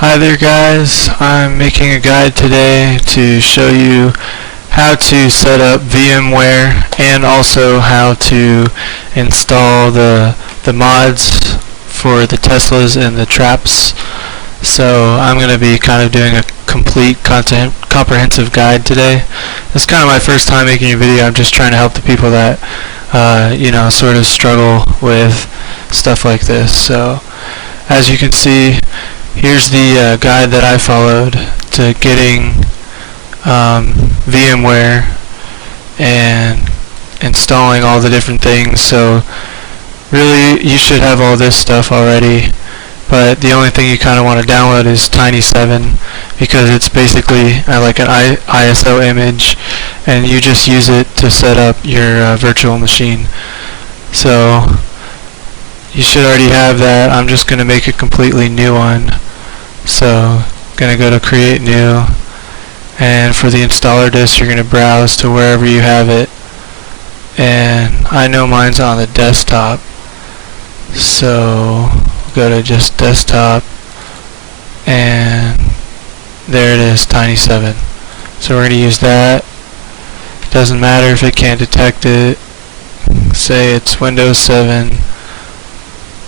Hi there guys, I'm making a guide today to show you how to set up VMware and also how to install the mods for the Teslas and the traps. So I'm going to be kind of doing a complete comprehensive guide today. It's kind of my first time making a video. I'm just trying to help the people that sort of struggle with stuff like this. So as you can see, here's the guide that I followed to getting VMware and installing all the different things. So really you should have all this stuff already, but the only thing you kind of want to download is Tiny7 because it's basically like an ISO image, and you just use it to set up your virtual machine. So you should already have that. I'm just going to make a completely new one. So going to go to create new, and for the installer disk you're going to browse to wherever you have it, and I know mine's on the desktop, so go to just desktop, and there it is, Tiny7. So we're going to use that. Doesn't matter if it can't detect it. Say it's Windows 7,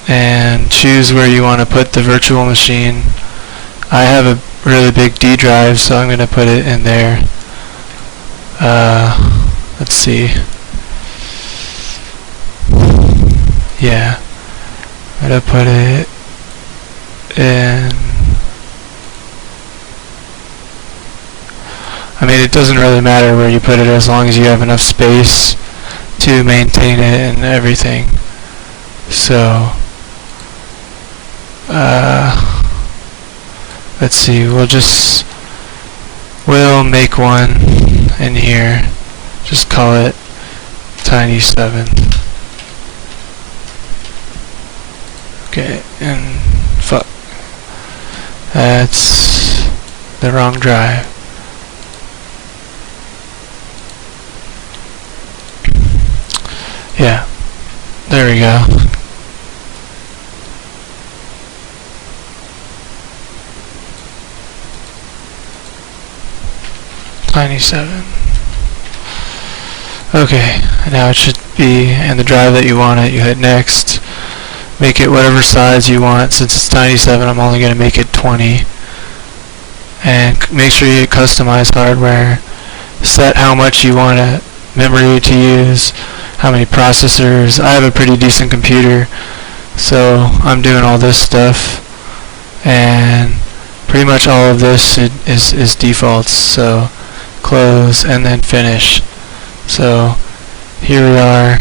and choose where you want to put the virtual machine. I have a really big D drive, so I'm going to put it in there. Let's see. Yeah, I'm going to put it in. I mean, it doesn't really matter where you put it as long as you have enough space to maintain it and everything. So let's see, we'll make one in here, just call it Tiny7. Okay, and fuck, that's the wrong drive. Yeah, there we go. Tiny7. Okay, now it should be in the drive that you want it. You hit next. Make it whatever size you want. Since it's Tiny7, I'm only going to make it 20. And make sure you hit customize hardware. Set how much you want memory to use, how many processors. I have a pretty decent computer, so I'm doing all this stuff, and pretty much all of this is defaults. So close and then finish. So here we are,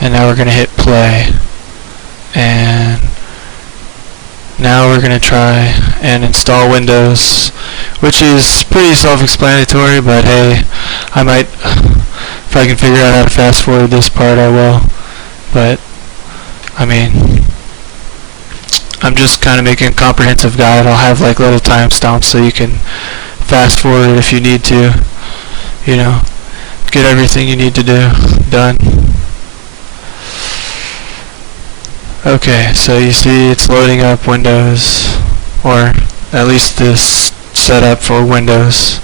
and now we're going to hit play, and now we're going to try and install Windows, which is pretty self-explanatory, but hey, I might, if I can figure out how to fast forward this part, I will. But I mean, I'm just kind of making a comprehensive guide. I'll have like little timestamps so you can fast forward if you need to, get everything you need to do done. Okay, so you see it's loading up Windows, or at least this setup for Windows.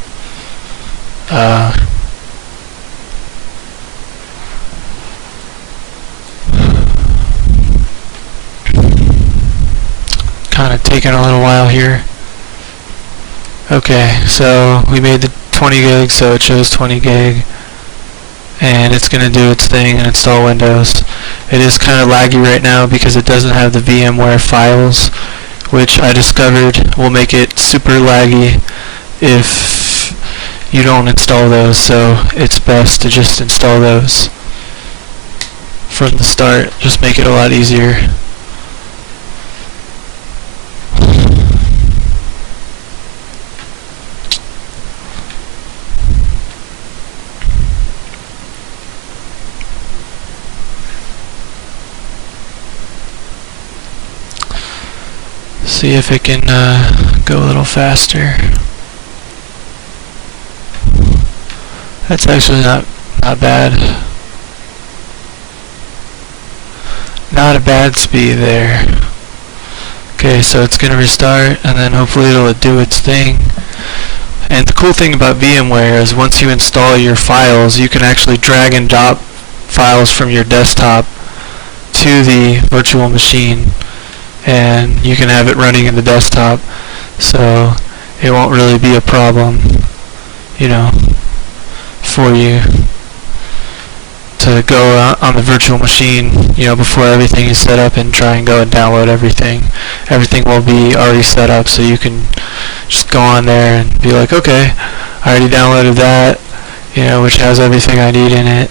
Kind of taking a little while here. Okay, so we made the 20 gig, so it shows 20 gig, and it's going to do its thing and install Windows. It is kind of laggy right now because it doesn't have the VMware files, which I discovered will make it super laggy if you don't install those, so it's best to just install those from the start. Just make it a lot easier. See if it can go a little faster. That's actually not bad. Not a bad speed there. Okay, so it's going to restart, and then hopefully it'll do its thing. And the cool thing about VMware is once you install your files, you can actually drag and drop files from your desktop to the virtual machine, and you can have it running in the desktop, so it won't really be a problem, you know, for you to go on the virtual machine, you know, before everything is set up and try and go and download everything. Everything will be already set up, so you can just go on there and be like, okay, I already downloaded that, you know, which has everything I need in it.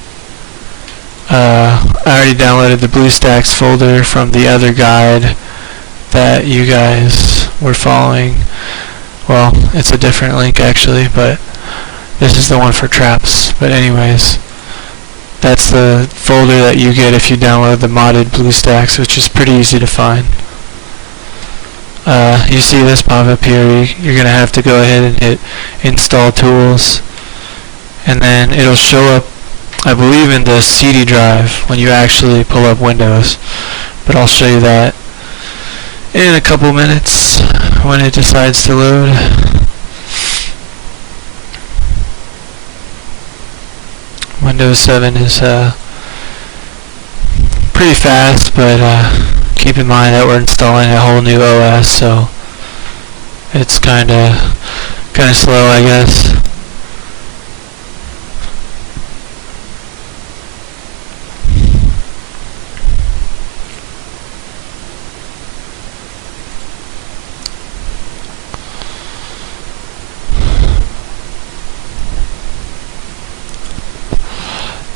I already downloaded the BlueStacks folder from the other guide that you guys were following. Well, it's a different link actually, but this is the one for traps. But anyways, that's the folder that you get if you download the modded BlueStacks, which is pretty easy to find. You see this pop up here, you're going to have to go ahead and hit install tools, and then it'll show up, I believe, in the CD drive when you actually pull up Windows, but I'll show you that in a couple minutes when it decides to load. Windows 7 is pretty fast, but keep in mind that we're installing a whole new OS, so it's kind of slow, I guess.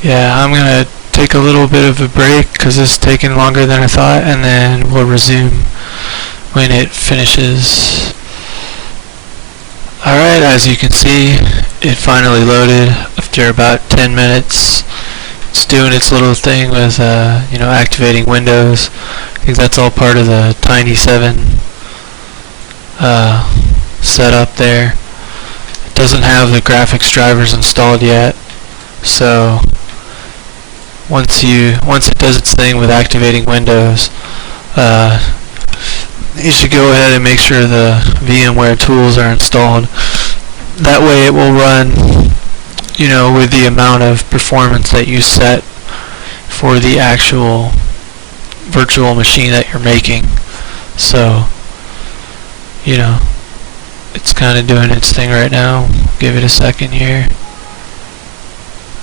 Yeah, I'm going to take a little bit of a break because it's taking longer than I thought, and then we'll resume when it finishes. Alright, as you can see, it finally loaded after about 10 minutes. It's doing its little thing with you know, activating Windows. I think that's all part of the Tiny 7 setup there. It doesn't have the graphics drivers installed yet, so once it does its thing with activating Windows, you should go ahead and make sure the VMware tools are installed. That way it will run, you know, with the amount of performance that you set for the actual virtual machine that you're making. So, you know, it's kind of doing its thing right now. Give it a second here.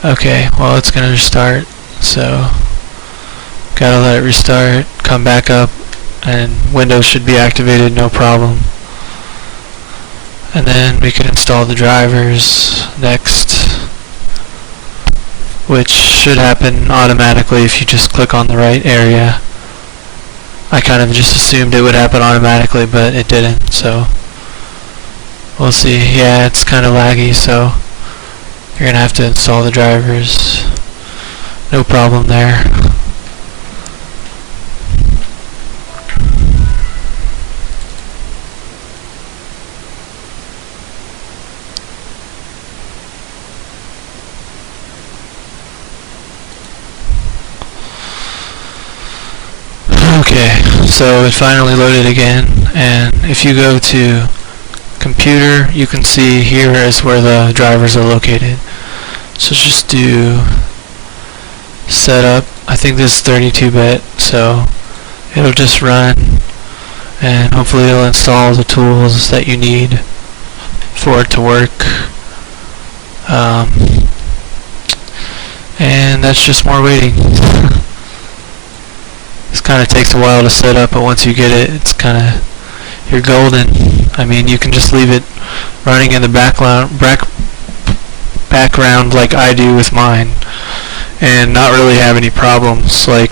Okay, well, it's going to restart. So, gotta let it restart, come back up, and Windows should be activated, no problem. And then we can install the drivers next, which should happen automatically if you just click on the right area. I kind of just assumed it would happen automatically, but it didn't, so we'll see. Yeah, it's kind of laggy, so you're gonna have to install the drivers. No problem there. Okay, so it finally loaded again, and if you go to computer, you can see here is where the drivers are located. So just do setup. I think this is 32-bit, so it'll just run, and hopefully it'll install the tools that you need for it to work. And that's just more waiting. This kind of takes a while to set up, but once you get it, it's kind of, you're golden. I mean, you can just leave it running in the background like I do with mine, and not really have any problems. Like,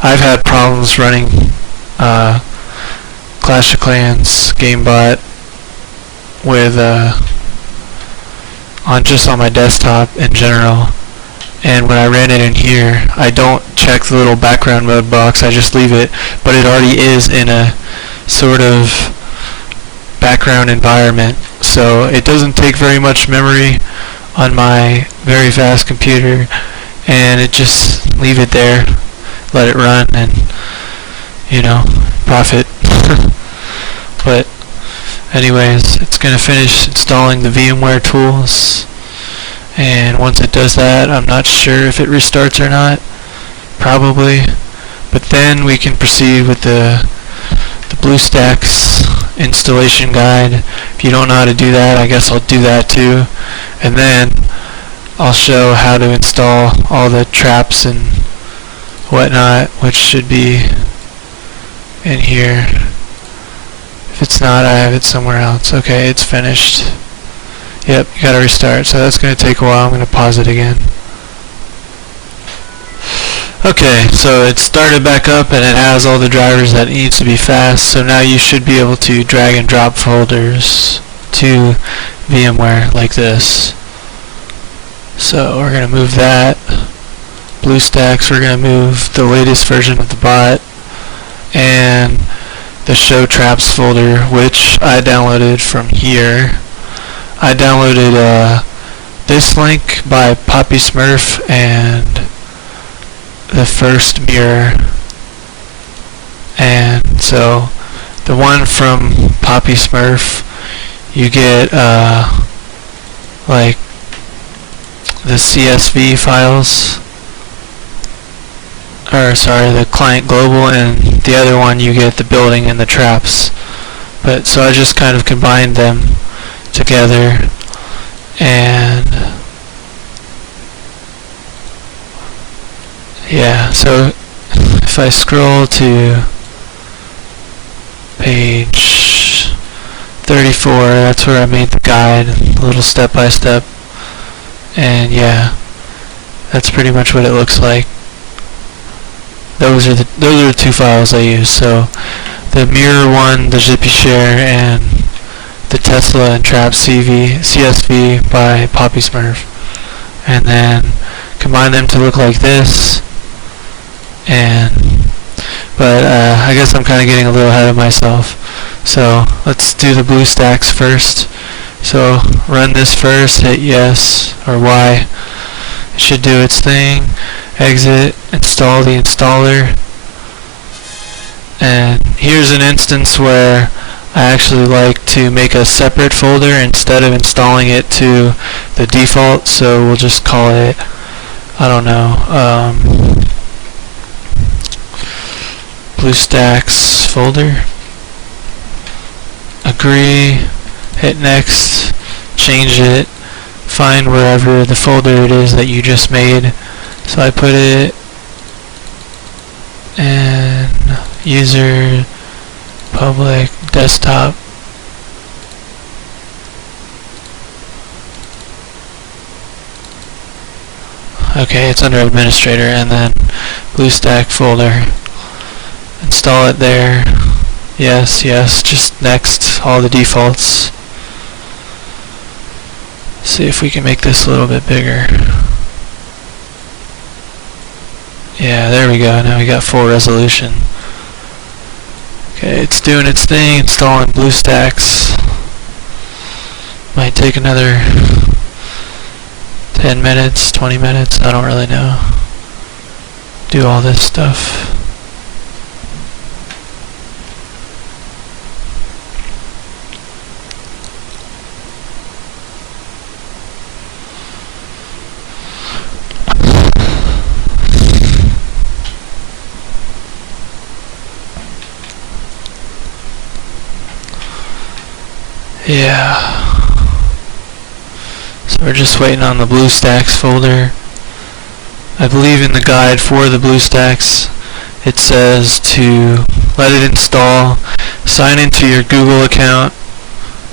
I've had problems running Clash of Clans GameBot with on my desktop in general, and when I ran it in here, I don't check the little background mode box, I just leave it, but it already is in a sort of background environment, so it doesn't take very much memory on my very fast computer, and it just leave it there, let it run, and, you know, profit. but anyways, it's going to finish installing the VMware tools, and once it does that, I'm not sure if it restarts or not, probably, but then we can proceed with the BlueStacks installation guide. If you don't know how to do that, I guess I'll do that too, and then I'll show how to install all the traps and whatnot, which should be in here. If it's not, I have it somewhere else. Okay, it's finished. Yep, you gotta restart, so that's gonna take a while. I'm gonna pause it again. Okay, so it started back up and it has all the drivers that it needs to be fast, so now you should be able to drag and drop folders to VMware like this. So we're going to move that. BlueStacks, we're going to move the latest version of the bot and the show traps folder, which I downloaded from here. I downloaded this link by Poppy Smurf and the first mirror, and so the one from Poppy Smurf, you get like the CSV files, or sorry, the client global, and the other one you get the building and the traps. But so I just kind of combined them together, and yeah, so if I scroll to page 34, that's where I made the guide, a little step-by-step, and yeah, that's pretty much what it looks like. Those are the two files I use. So the mirror one, the zippy share, and the Tesla and Trap CSV by Poppy Smurf, and then combine them to look like this. But I guess I'm kind of getting a little ahead of myself. So let's do the BlueStacks first. So run this first, hit yes or Y. It should do its thing. Exit, install the installer. And here's an instance where I actually like to make a separate folder instead of installing it to the default. So we'll just call it, I don't know, BlueStacks folder. Agree, hit next, change it, find wherever the folder it is that you just made. So I put it in user public desktop. Okay, it's under administrator, and then BlueStack folder. Install it there. Yes, yes, just next, all the defaults. See if we can make this a little bit bigger. Yeah, there we go, now we got full resolution. Okay, it's doing its thing, installing BlueStacks. Might take another 10 minutes, 20 minutes, I don't really know. Do all this stuff. Yeah. So we're just waiting on the BlueStacks folder. I believe in the guide for the BlueStacks it says to let it install, sign into your Google account,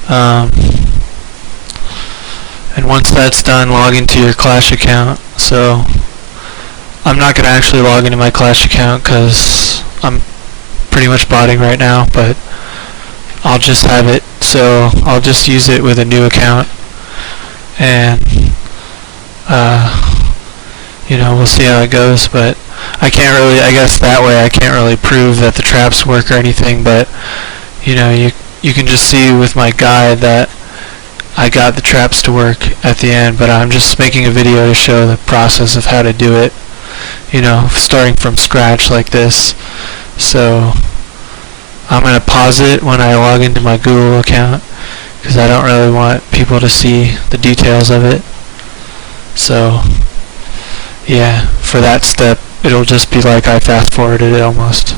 and once that's done, log into your Clash account. So I'm not going to actually log into my Clash account because I'm pretty much botting right now, but I'll just have it, so I'll just use it with a new account, and you know, we'll see how it goes. But I can't really, I guess that way I can't really prove that the traps work or anything, but you know, you can just see with my guide that I got the traps to work at the end, but I'm just making a video to show the process of how to do it, you know, starting from scratch like this. So I'm going to pause it when I log into my Google account because I don't really want people to see the details of it. So yeah, for that step it'll just be like I fast forwarded it almost.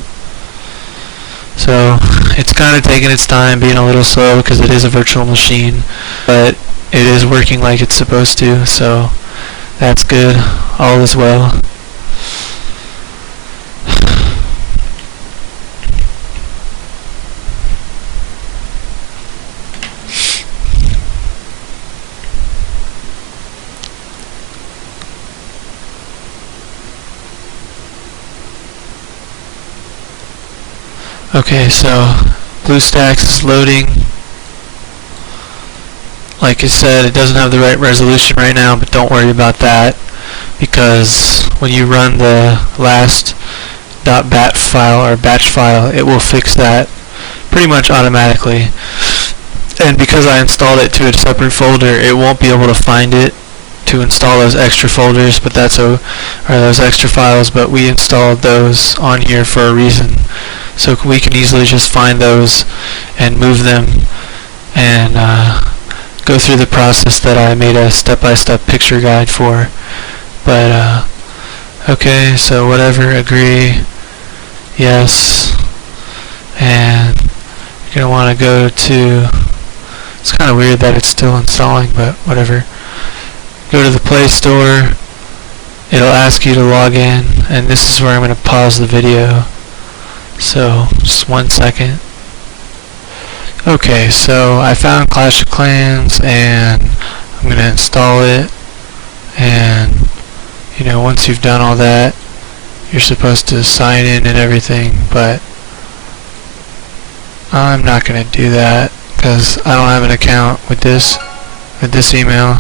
So it's kind of taking its time, being a little slow because it is a virtual machine, but it is working like it's supposed to, so that's good. All is well. Okay, so BlueStacks is loading. Like I said, it doesn't have the right resolution right now, but don't worry about that because when you run the last .bat file or batch file, it will fix that pretty much automatically. And because I installed it to a separate folder, it won't be able to find it to install those extra folders, but or those extra files, but we installed those on here for a reason. So we can easily just find those and move them and go through the process that I made a step-by-step picture guide for. But okay, so whatever, agree, yes, and you're going to want to go to, it's kind of weird that it's still installing, but whatever. Go to the Play Store, it'll ask you to log in, and this is where I'm going to pause the video. So, just 1 second. Okay, so I found Clash of Clans and I'm going to install it, and you know, once you've done all that, you're supposed to sign in and everything, but I'm not going to do that because I don't have an account with this email.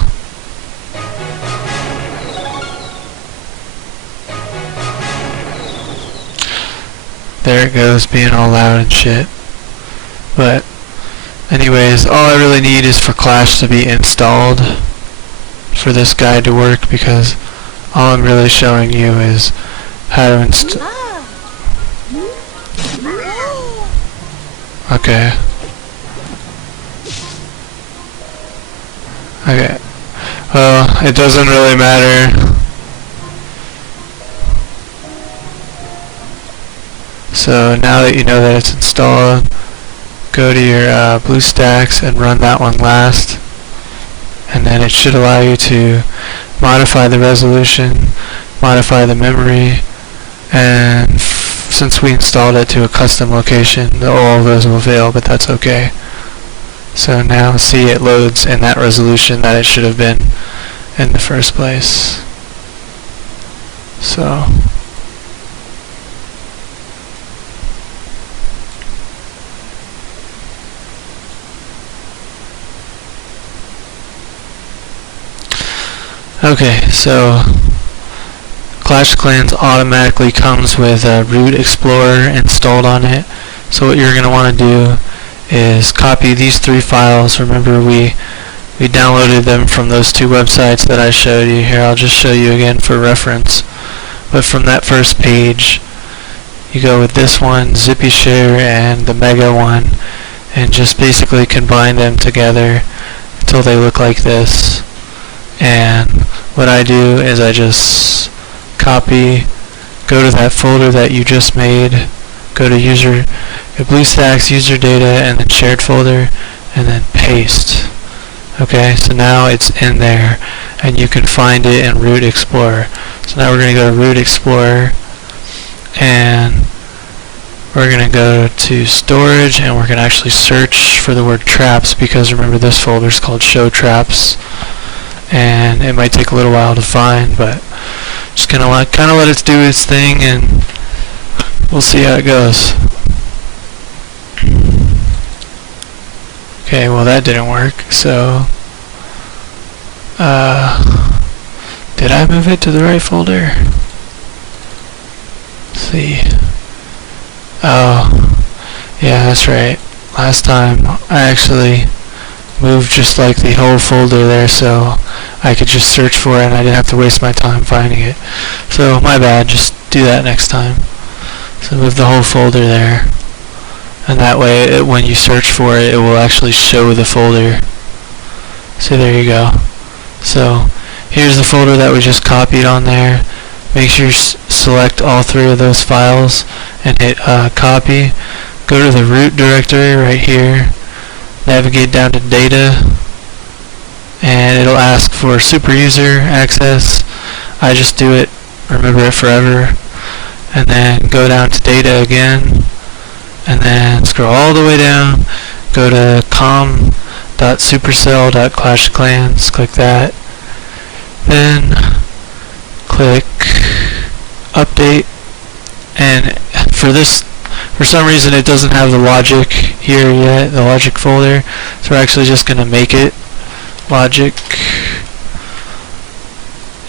There it goes, being all loud and shit. But anyways, all I really need is for Clash to be installed for this guide to work, because all I'm really showing you is how to install. Okay. Okay. Well, it doesn't really matter. So now that you know that it's installed, go to your BlueStacks and run that one last, and then it should allow you to modify the resolution, modify the memory, and since we installed it to a custom location, all of those will fail, but that's okay. So now see, it loads in that resolution that it should have been in the first place. So okay, so Clash of Clans automatically comes with a Root Explorer installed on it. So what you're going to want to do is copy these 3 files. Remember, we downloaded them from those 2 websites that I showed you here. I'll just show you again for reference. But from that first page, you go with this one, Zippy Share, and the Mega one, and just basically combine them together until they look like this. And what I do is I just copy, go to that folder that you just made, go to your BlueStacks user data and then shared folder, and then paste. Okay, so now it's in there and you can find it in Root Explorer. So now we're going to go to Root Explorer and we're going to go to storage, and we're going to actually search for the word traps, because remember, this folder is called show traps, and it might take a little while to find, but just gonna kind of let it do its thing, and we'll see how it goes. Okay, well that didn't work, so did I move it to the right folder? Let's see. Oh, yeah, that's right. Last time I actually moved just like the whole folder there, so I could just search for it and I didn't have to waste my time finding it. So my bad, just do that next time. So move the whole folder there, and that way when you search for it, it will actually show the folder. So there you go. So here's the folder that we just copied on there. Make sure you select all three of those files and hit copy. Go to the root directory right here, navigate down to data, and it'll ask for super user access. I just do it, remember it forever, and then go down to data again, and then scroll all the way down, go to com.supercell.clashclans, click that, then click update, and for some reason it doesn't have the logic here yet, the logic folder, so we're actually just going to make it logic,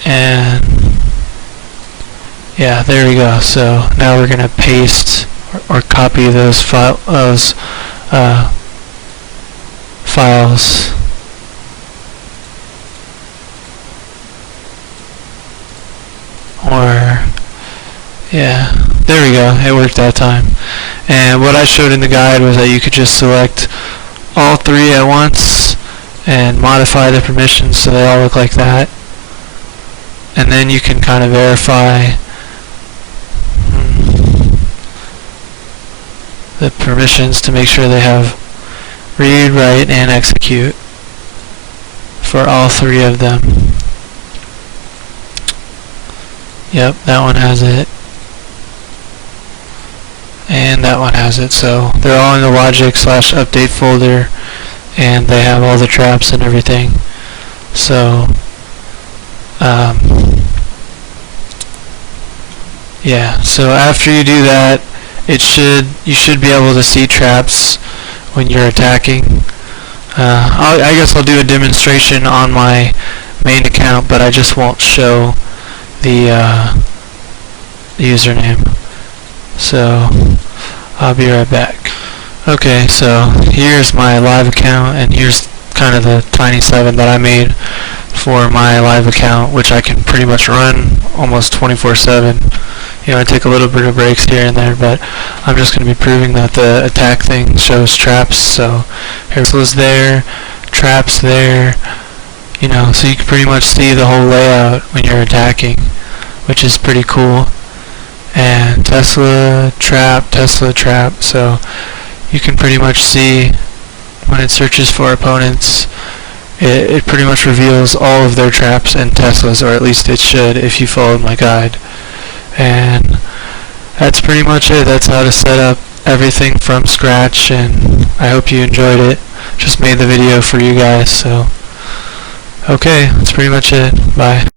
and yeah, there we go. So now we're going to paste or copy those files, or yeah, there we go, it worked that time. And what I showed in the guide was that you could just select all three at once and modify the permissions so they all look like that, and then you can kind of verify the permissions to make sure they have read, write, and execute for all three of them. Yep, that one has it, and that one has it. So they're all in the logic/update folder, and they have all the traps and everything. So yeah, so after you do that, you should be able to see traps when you're attacking. I guess I'll do a demonstration on my main account, but I just won't show the username. So I'll be right back. Okay, so here's my live account, and here's kind of the Tiny7 that I made for my live account, which I can pretty much run almost 24/7. You know, I take a little bit of breaks here and there, but I'm just going to be proving that the attack thing shows traps. So here's there, traps there, you know, so you can pretty much see the whole layout when you're attacking, which is pretty cool. And Tesla trap, so you can pretty much see when it searches for opponents, it pretty much reveals all of their traps and Teslas, or at least it should if you followed my guide. And that's pretty much it. That's how to set up everything from scratch, and I hope you enjoyed it. Just made the video for you guys, so okay, that's pretty much it. Bye.